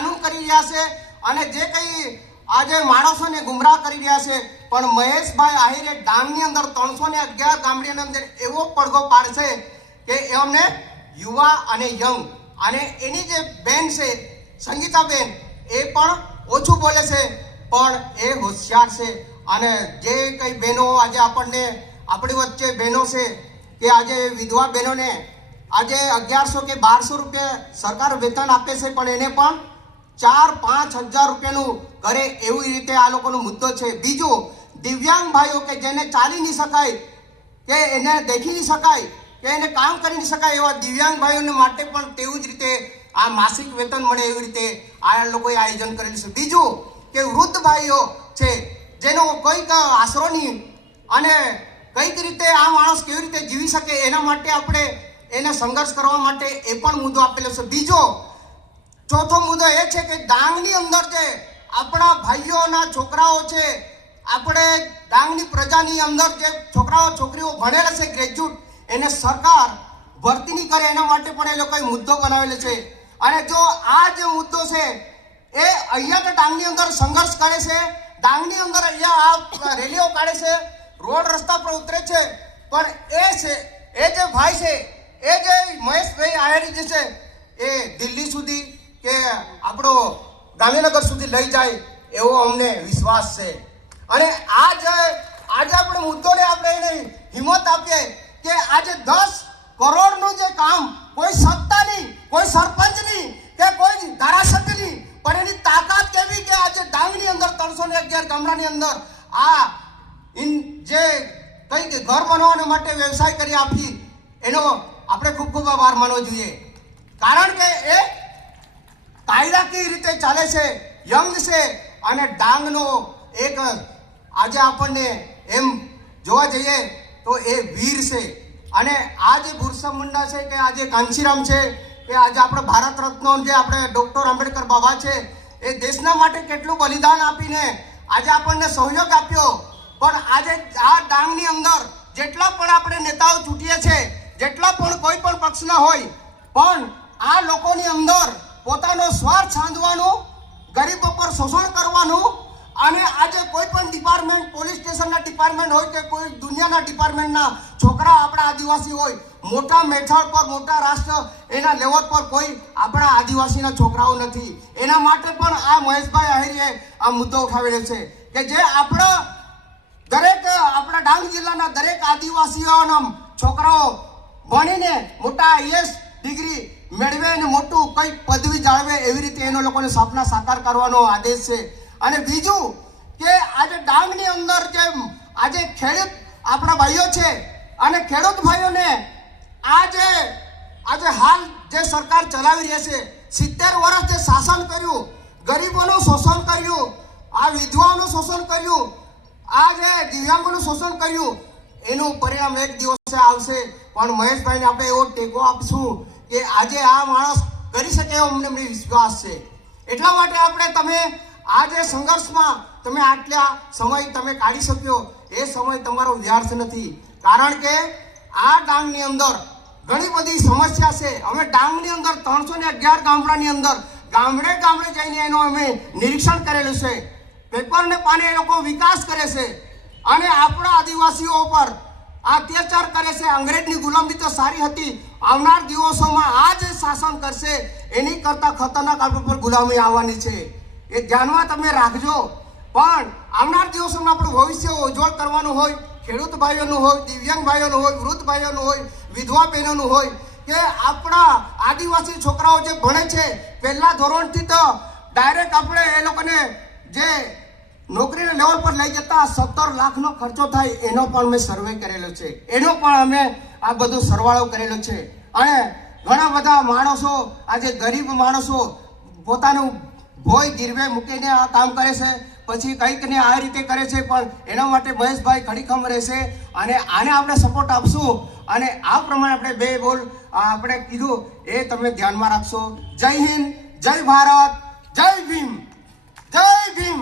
કાનૂન કરી રહ્યા છે અને જે કંઈ આજે માણસોને ગુમરાહ કરી રહ્યા છે, પણ મહેશભાઈ આહિરે ડાંગની અંદર 311 ગામડીની અંદર એવો પડઘો પાડશે કે એમને યુવા અને યંગ અને એની જે બેન છે સંગીતાબેન એ પણ ઓછું બોલે છે, પણ એ હોશિયાર છે. અને જે કંઈ બહેનો આજે આપણને આપણી વચ્ચે બહેનો છે કે આજે વિધવા બહેનોને આજે 1100 કે 1200 રૂપિયા સરકાર વેતન આપે છે, પણ એને પણ 4-5 હજાર રૂપિયાનું કરે એવી રીતે આ લોકોનો મુદ્દો છે. બીજું, દિવ્યાંગ ભાઈઓ કે જેને ચાલી નહીં શકાય કે એને દેખી નહીં શકાય કે એને કામ કરી નહીં શકાય એવા દિવ્યાંગ ભાઈઓને માટે પણ તેવું જ રીતે આ માસિક વેતન મળે એવી રીતે આ લોકોએ આયોજન કરેલું છે. બીજું કે વૃદ્ધ ભાઈઓ છે જેનો કોઈક આશરો નહીં અને કઈક રીતે આ માણસ કેવી રીતે જીવી શકે એના માટે આપણે એને સંઘર્ષ કરવા માટે એ પણ મુદ્દો આપેલો છે. બીજો ચોથો મુદ્દો એ છે કે ડાંગની અંદર જે આપણા ભાઈઓના છોકરાઓ છે, આપણે ડાંગની પ્રજાની અંદર જે છોકરાઓ છોકરીઓ ભણેલા છે ગ્રેજ્યુએટ, એને સરકાર ભરતી નહીં કરે એના માટે પણ એ લોકોએ મુદ્દો બનાવેલો છે. અને જો આ જે મુદ્દો છે એ અહીંયા તો ડાંગની અંદર સંઘર્ષ કરે છે, ડાંગની અંદર અહીંયા આ રેલીઓ કાઢે છે, રોડ રસ્તા પર ઉતરે છે, પણ એ જે ભાઈ છે એ જે મહેશભાઈ આહિર જે છે એ દિલ્હી સુધી કે આપણો ગાંધીનગર સુધી લઈ જાય એવો અમને વિશ્વાસ છે. અને આજે આપણે મુદ્દોને આપણે એને હિંમત આપીએ કે આજે 10 કરોડનું જે કામ કોઈ સત્તાની, કોઈ સરપંચની કે કોઈ ધારાસભ્યની, પણ એની તાકાત કેવી કે આજે ડાંગની અંદર 311 ગામડાની અંદર આ જે કંઈક ઘર બનાવવા માટે વ્યવસાય કરી આપી એનો આપણે ખૂબ ખૂબ આભાર માનવો જોઈએ. કારણ કે એ કાયદાકીય રીતે ચાલે છે, યંગ છે અને ડાંગનો એક આજે આપણને એમ જોવા જઈએ તો એ વીર છે. અને આ જે બિરસા મુંડા છે કે આજે કાંચીરામ છે કે આજે આપણે ભારત રત્ન જે આપણે ડૉક્ટર આંબેડકર બાબા છે એ દેશના માટે કેટલું બલિદાન આપીને આજે આપણને સહયોગ આપ્યો, પણ આજે આ ડાંગની અંદર જેટલા પણ આપણે નેતાઓ ચૂંટીએ છે, જેટલા પણ કોઈ પણ પક્ષના હોય, પણ આ લોકોની અંદર પોતાનો સ્વાર્થ સાંધવાનું, ગરીબો પર શોષણ કરવાનું અને આજે કોઈ પણ ડિપાર્ટમેન્ટ, પોલીસ સ્ટેશનના ડિપાર્ટમેન્ટ હોય કે કોઈ દુનિયાના ડિપાર્ટમેન્ટના છોકરા આપણા આદિવાસી હોય, મોટા મેથડ પર, મોટા રાષ્ટ્ર એના લેવલ પર કોઈ આપણા આદિવાસીના છોકરાઓ નથી. એના માટે પણ આ મહેશભાઈ આહિરે આ મુદ્દો ઉઠાવેલો છે કે જે આપણા ડાંગ જિલ્લાના દરેક આદિવાસીઓના છોકરાઓ ભણીને મોટા આઈએસ ડિગ્રી મેળવે અને મોટું કંઈક પદવી જાળવે એવી રીતે એનો લોકોને સપના સાકાર કરવાનો આદેશ છે. અને બીજું કે આજે ડાંગની અંદર જે આજે ખેડૂત આપણા ભાઈઓ છે અને ખેડૂત ભાઈઓને આજે હાલ જે સરકાર ચલાવી રહી છે, 70 વર્ષ જે શાસન કર્યું, ગરીબોનું શોષણ કર્યું, આ વિધવાઓનું શોષણ કર્યું, આ જે દિવ્યાંગોનું શોષણ કર્યું, એનું પરિણામ એક દિવસે આવશે. પણ મહેશભાઈને આપણે એવો ટેકો આપશું કે આજે આ માણસ કરી શકે એવો અમને વિશ્વાસ છે. એટલા માટે આપણે તમે આ જે સંઘર્ષમાં તમે આટલા સમય તમે કાઢી શક્યો એ સમય તમારો વ્યર્થ નથી. કારણ કે આ ડાંગની અંદર ઘણી બધી સમસ્યા છે. અમે ડાંગની અંદર 311 ગામડાની અંદર ગામડે જઈને એનો અમે નિરીક્ષણ કરેલું છે. પેપરને પાને એ લોકો વિકાસ કરે છે અને આપણા આદિવાસીઓ પર અત્યાચાર કરે છે. અંગ્રેજની ગુલામી તો સારી હતી, આવનાર દિવસોમાં આ જે શાસન કરશે એની કરતાં ખતરનાક આપણા પર ગુલામી આવવાની છે. એ ધ્યાનમાં તમે રાખજો. પણ આવનાર દિવસોમાં આપણું ભવિષ્ય ઉજ્જવળ કરવાનું હોય, ખેડૂત ભાઈઓનું હોય, દિવ્યાંગ ભાઈઓનું હોય, વૃદ્ધ ભાઈઓનું હોય, વિધવા બહેનોનું હોય કે આપણા આદિવાસી છોકરાઓ જે ભણે છે પહેલા ધોરણથી તો ડાયરેક્ટ આપણે એ લોકોને જે નોકરીના લેવલ પર લઈ જતા 17 લાખનો ખર્ચો થાય એનો પણ મેં સર્વે કરેલો છે, એનો પણ અમે આ બધો સરવાળો કરેલો છે. અને ઘણા બધા માણસો આજે ગરીબ માણસો પોતાનું ભોય ગીરવે મૂકીને આ કામ કરે છે, પછી કંઈક ને આ રીતે કરે છે. પણ એના માટે મહેશભાઈ ખડીખમ રહેશે અને આને આપણે સપોર્ટ આપશું. અને આ પ્રમાણે આપણે 2 બોલ આપણે કીધું એ તમે ધ્યાનમાં રાખશો. જય હિન્દ, જય ભારત, જય ભીમ, જય ભીમ.